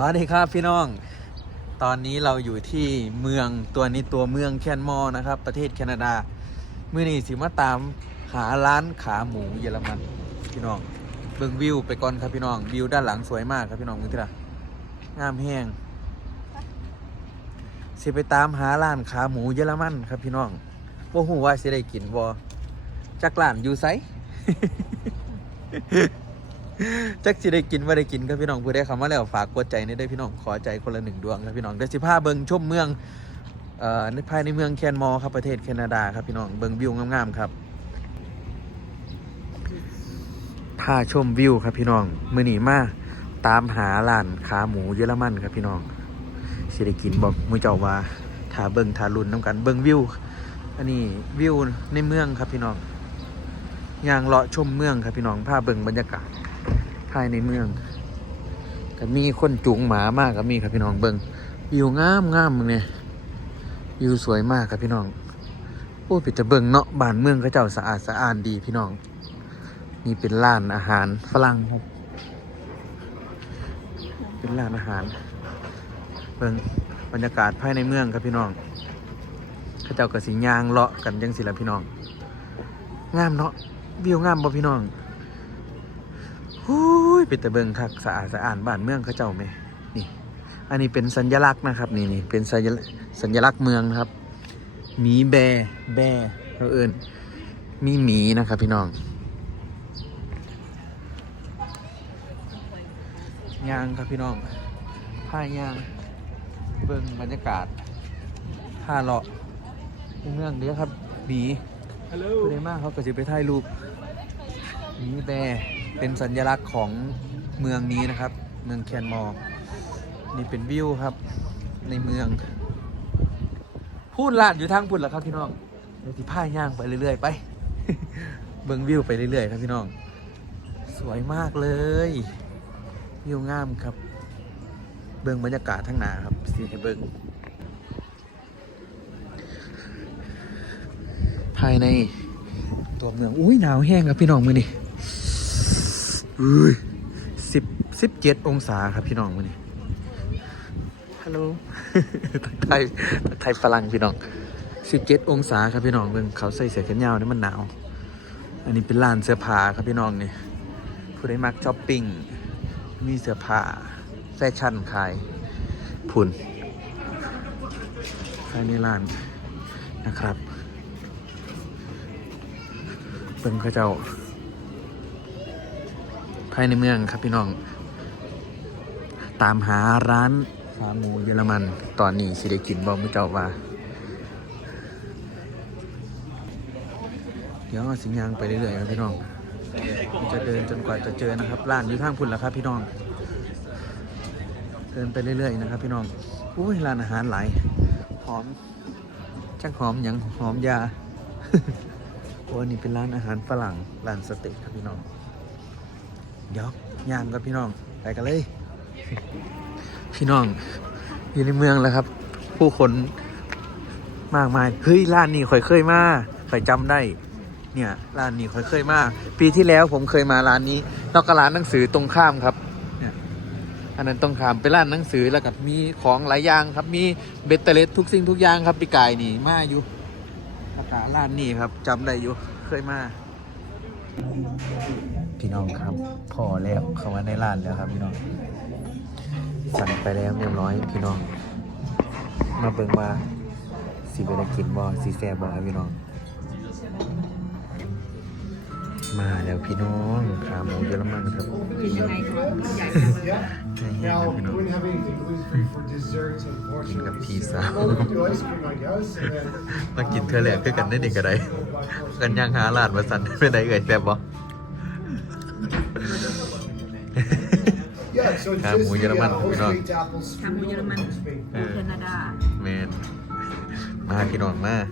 สวัสดีครับพี่น้อง ตอนนี้เราอยู่ที่เมืองตัวนี้ตัวเมืองแคนมอนะครับ ประเทศแคนาดาเมื่อนี้สิมาตามหาร้านขาหมูเยอรมันพี่น้องเบิ่งวิวไปก่อนครับพี่น้องวิวด้านหลังสวยมากครับพี่น้องมึงที่ละงามแห้งสิไปตามหาร้านขาหมูเยอรมันครับพี่น้องว่าหูว่าสิได้กินบ่จักร้านอยู่ไส จักสิได้กินว่าได้กินครับพี่น้องผู้ได้คำว่าแล้วฝากกดใจในได้พี่น้องขอใจคนละหนึ่งดวงครับพี่น้องเดี๋ยวสิพาเบิงชมเมืองเอ่อในภายในเมืองแคนมอครับประเทศแคนาดาครับพี่น้องเบิงวิวงามๆครับพาชมวิวครับพี่น้องมือหนีมาตามหาร้านขาหมูเยอรมันครับพี่น้องสิได้กินบอกมือเจ้าว่าถาเบิงถาลุนน้ำกันเบิงวิวอันนี้วิวในเมืองครับพี่น้องยางเลาะชมเมืองครับพี่น้องพาเบิงบรรยากาศายในเมืองก็มีคนจูงหมามากก็มีครับพี่น้องเบิงวิวงามงามมึงเนี่ยวิวสวยมากครับพี่น้องโอ้ปิดจะเบิงเนาะบ้านเมืองเขาเจ้าสะอาดสะอาดดีพี่น้องนี่เป็นร้านอาหารฝรั่งครับ เป็นร้านอาหาร เบิงบรรยากาศภายในเมืองครับพี่น้องเขาเจ้าก็สิย่างเลาะกันยังสิละพี่น้อง งามเนาะวิวงามบ่พี่น้องหู ยเป็นแต่เบิงคักสะอาดสะอาดบ้านเมืองเขาเจ้าไหมนี่ อันนี้เป็นสัญลักษณ์นะครับ นี่นี่เป็นสัญลักษณ์สัญลักษณ์เมืองนะครับหมีแบร์แบร์เราเอิญมีหมีนะครับพี่น้องยางครับพี่น้องผ้ายาง เบิ่งบรรยากาศผ้าเลาะในเมืองเดียวครับหมีผู้ใดมากเขาก็จะไปถ่ายรูปนี่แบร์ เป็นสัญลักษณ์ของเมืองนี้นะครับ เมืองแคนมอร์นี่เป็นวิวครับ ในเมือง พูดลาดอยู่ทางพุ่นแหละครับพี่น้องเดี๋ยวที่พายย่างไปเรื่อยๆ ไป เบิ่งวิวไปเรื่อยๆ ครับพี่น้อง สวยมากเลย วิวงามครับ เบิ่งบรรยากาศทั้งหนาครับสีให้เบิ่งภายในตัวเมือง อุ้ยหนาวแห้งครับพี่น้องมือนี่ อุ้ยสิบสิบเจ็ดองศาครับพี่น้องมือนี่ฮัลโหลทักทายทักทายฝรั่งพี่น้องสิบเจ็ดองศาครับพี่น้องเบิ่งเขาใส่เสื้อแขนยาวนี่มันหนาว อันนี้เป็นร้านเสื้อผ้าครับพี่น้องนี่ผู้ใดมักช้อปปิ้งมีเสื้อผ้าแฟชั่นขายผุนภายในร้านนะครับเบิ่งเขาเจ้าภายในเมืองครับพี่น้อง ตามหาร้านขาหมูเยอรมัน ตอนนี้สิได้กินบ่ไม่เจ้าว่า เดี๋ยวสิงยางไปเรื่อยๆครับพี่น้อง จะเดินจนกว่าจะเจอนะครับร้านอยู่ทางพุ่นแล้วครับพี่น้อง เดินไปเรื่อยๆนะครับ พี่น้องอุ้ยร้านอาหารหลายหอมจังหอมหยังหอมยา โอ้อันนี่เป็นร้านอาหารฝรั่งร้านสเต็กครับพี่น้อง เดี๋ยวย่างกับพี่น้องไปกันเลย พี่น้องอยู่ในเมืองแล้วครับ ผู้คนมากมายเฮ้ยร้านนี้ข่อยเคยมาข่อยจำได้ เนี่ยร้านนี้ข่อยเคยมาปีที่แล้วผมเคยมาร้านนี้แล้วก็ร้านหนังสือตรงข้ามครับเนี่ยอันนั้นตรงข้ามเป็นร้านหนังสือแล้วก็มีของหลายอย่างครับมีเบตเตเลสทุกสิ่งทุกอย่างครับปีกายนี่มาอยู่ร้านนี้ครับจำได้อยู่เคยมา พี่น้องครับ พอแล้วเข้ามาในร้านแล้วครับพี่น้อง สั่งไปแล้วเรียบร้อยพี่น้อง มาเบิ่งว่าสีเวลากินบ่สีแซ่บบ่ครับพี่น้อง มาแล้วพี่น้องขาหมูเยอรมันครับกินยังไงคะใหญ่ใช่ๆค Now, รับ we พี่น้อง wouldn't have anything gluten for dessert, กินกับ unfortunately. พีซ่า Well, we can do ice cream, I guess, and then... มากินเธอแหลกคือกันได้ดีกันไดกันย่างหาร้านมาสั่นเป็นไดเอ่ยแซ่บบ่ ขา just หมูเยอร the มัน uh, พี่น้อง oat-baked apple ขาหมูเยอรมัน strudel, oat-baked เออแคนาดาแมนมาพี่น้องมาอ